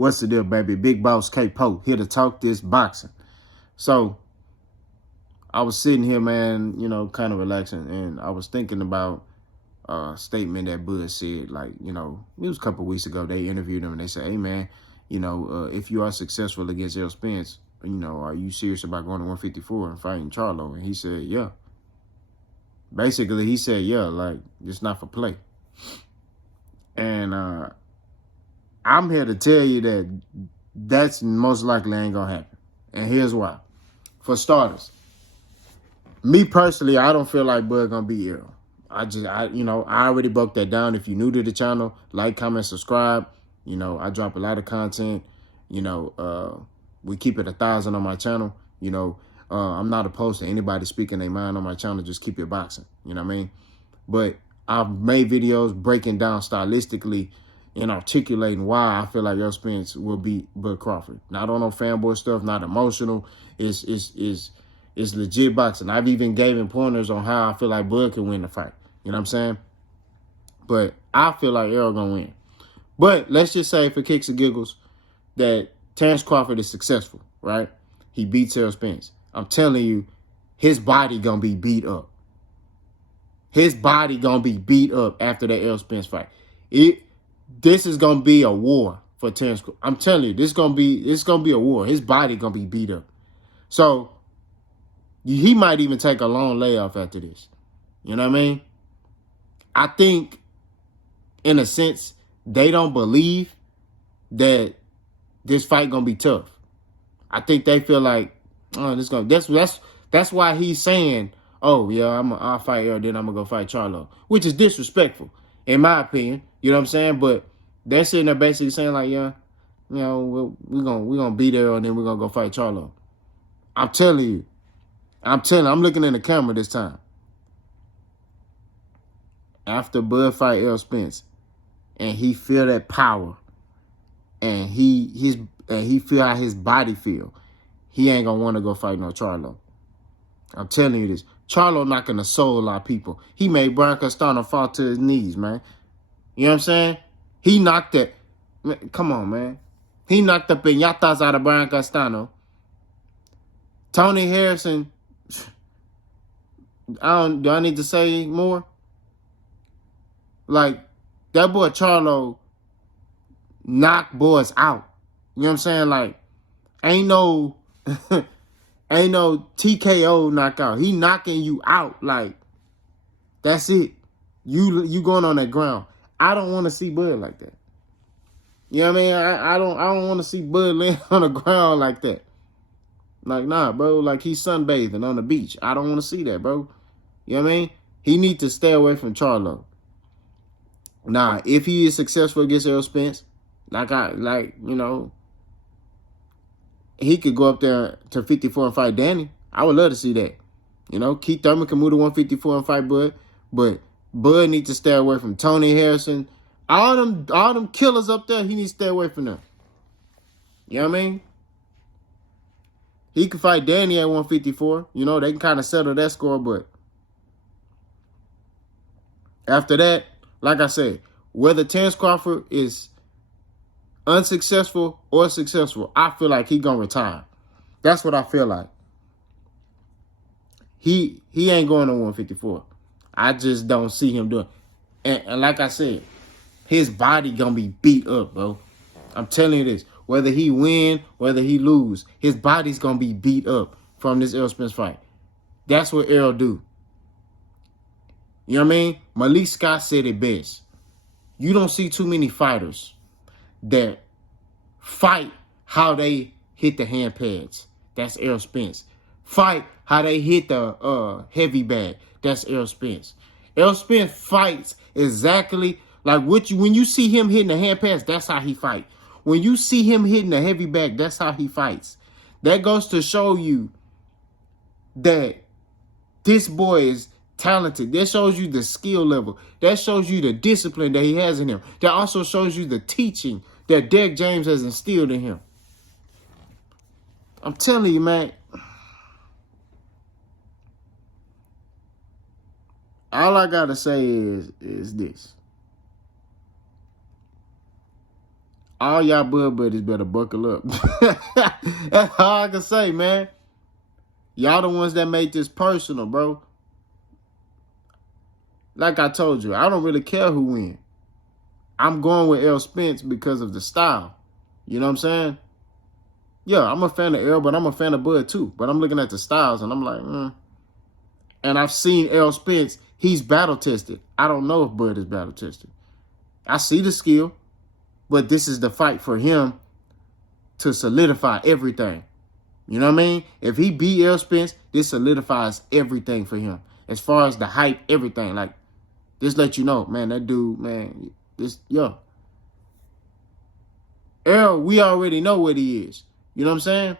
What's the deal, baby? Big Boss K-Po here to talk this boxing. So I was sitting here, man, you know, kind of relaxing, and I was thinking about a statement that Bud said, like, you know, it was a couple of weeks ago. They interviewed him, and they said, hey, man, you know, if you are successful against Errol Spence, you know, are you serious about going to 154 and fighting Charlo? And he said, yeah. Basically, he said, yeah, like, it's not for play. And I'm here to tell you that that's most likely ain't going to happen. And here's why. For starters, me personally, I don't feel like Bud going to beat Errol. I already broke that down. If you're new to the channel, like, comment, subscribe. You know, I drop a lot of content. You know, we keep it 1,000 on my channel. You know, I'm not opposed to anybody speaking their mind on my channel. Just keep it boxing. You know what I mean? But I've made videos breaking down stylistically and articulating why I feel like Errol Spence will beat Bud Crawford. Not on no fanboy stuff, not emotional. It's legit boxing. I've even gave him pointers on how I feel like Bud can win the fight. You know what I'm saying? But I feel like Errol gonna win. But let's just say, for kicks and giggles, that Terrence Crawford is successful, right? He beats Errol Spence. I'm telling you, his body gonna be beat up. His body gonna be beat up after that Errol Spence fight. This is gonna be a war for Terrence. I'm telling you, it's gonna be a war. His body gonna be beat up. So he might even take a long layoff after this. You know what I mean? I think, in a sense, they don't believe that this fight gonna be tough. I think they feel like, oh, that's why he's saying, oh yeah, I'll fight Errol, then I'm gonna go fight Charlo, which is disrespectful, in my opinion. You know what I'm saying? But they're sitting there basically saying like, yeah, you know, we're gonna beat Errol, and then we're gonna go fight Charlo. I'm telling you, I'm looking in the camera this time. After Bud fight Errol Spence, and he feel that power, and he feel how his body feel, he ain't gonna want to go fight no Charlo. I'm telling you this. Charlo knocking the soul out of people. He made Brian Castano fall to his knees, man. You know what I'm saying? He knocked it. Come on, man. He knocked the piñatas out of Brian Castano. Tony Harrison. Do I need to say more? Like, that boy Charlo knocked boys out. You know what I'm saying? Like, ain't no TKO knockout. He knocking you out. Like, that's it. You going on that ground. I don't want to see Bud like that. You know what I mean? I don't want to see Bud laying on the ground like that. Like, nah, bro. Like, he's sunbathing on the beach. I don't want to see that, bro. You know what I mean? He need to stay away from Charlo. Nah, if he is successful against Errol Spence, you know, he could go up there to 54 and fight Danny. I would love to see that. You know, Keith Thurman can move to 154 and fight Bud, but Bud needs to stay away from Tony Harrison. All them killers up there, he needs to stay away from them. You know what I mean? He can fight Danny at 154. You know, they can kind of settle that score, but after that, like I said, whether Terrence Crawford is unsuccessful or successful, I feel like he's going to retire. That's what I feel like. He ain't going to 154. I just don't see him doing it. And like I said, his body going to be beat up, bro. I'm telling you this. Whether he win, whether he lose, his body's going to be beat up from this Errol Spence fight. That's what Errol do. You know what I mean? Malik Scott said it best. You don't see too many fighters that fight how they hit the hand pads. That's Errol Spence. Fight how they hit the heavy bag. That's Errol Spence. Errol Spence fights exactly like when you see him hitting the hand pads, that's how he fight. When you see him hitting the heavy bag, that's how he fights. That goes to show you that this boy is talented. That shows you the skill level. That shows you the discipline that he has in him. That also shows you the teaching that Derek James has instilled in him. I'm telling you, man. All I gotta say is this. all y'all Bud buddies better buckle up. That's all I can say, man. Y'all the ones that made this personal, bro. Like I told you, I don't really care who wins. I'm going with Errol Spence because of the style. You know what I'm saying? Yeah, I'm a fan of Errol, but I'm a fan of Bud too. But I'm looking at the styles, and I'm like, And I've seen Errol Spence. He's battle-tested. I don't know if Bud is battle-tested. I see the skill, but this is the fight for him to solidify everything. You know what I mean? If he beat Errol Spence, this solidifies everything for him. As far as the hype, everything. Like, this let you know, man, that dude, man, Errol, we already know what he is. You know what I'm saying?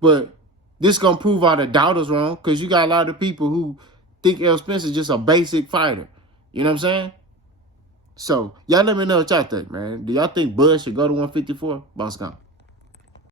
But this going to prove all the doubters wrong, because you got a lot of people who think Errol Spence is just a basic fighter. You know what I'm saying? So, y'all let me know what y'all think, man. Do y'all think Bud should go to 154? Boss gone.